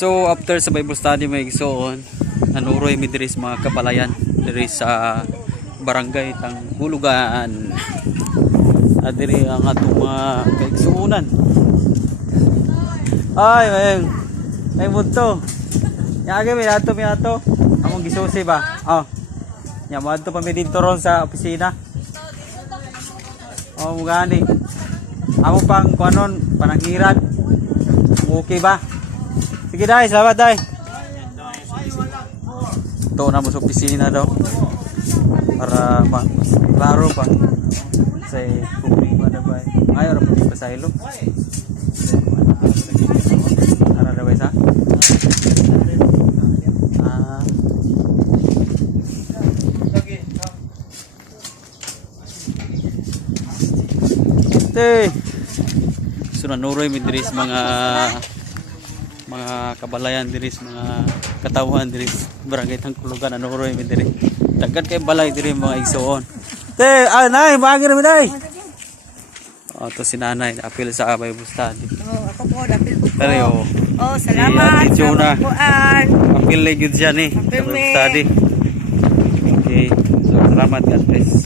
So after sa Bible study may igsoon, nanuroy mi diri sa mga kabalayan diri sa barangay tang Hulugan. Diri ang atong mga kaigsuunan. Ay, may bunto. Yagi mi ato. Among gisusi ba? Oh. Nya mo adto pa mi dito ron sa opisina. Oh, mugani. Amo pang kuanon panangiran. Okay ba? Sige dai, salamat dai. Ito na mo sa opisina daw. Para klaro pa. Say problema na ba? Ayaw ra pud sa ilo. Ara ra ba sa? So nanuroy mi diri sa mga kabalayan diri sa mga katawhan diri sa barangay tang Hulugan. Nanuroy mi diri daghan kay balay diri mga igsoon. Nay maagir mi nay. To si nanay apil sa Bible study. Ako po apil po. Pero salamat sa kuan. Apil gyud siya ni sa Bible study. Okay, so salamat God bless.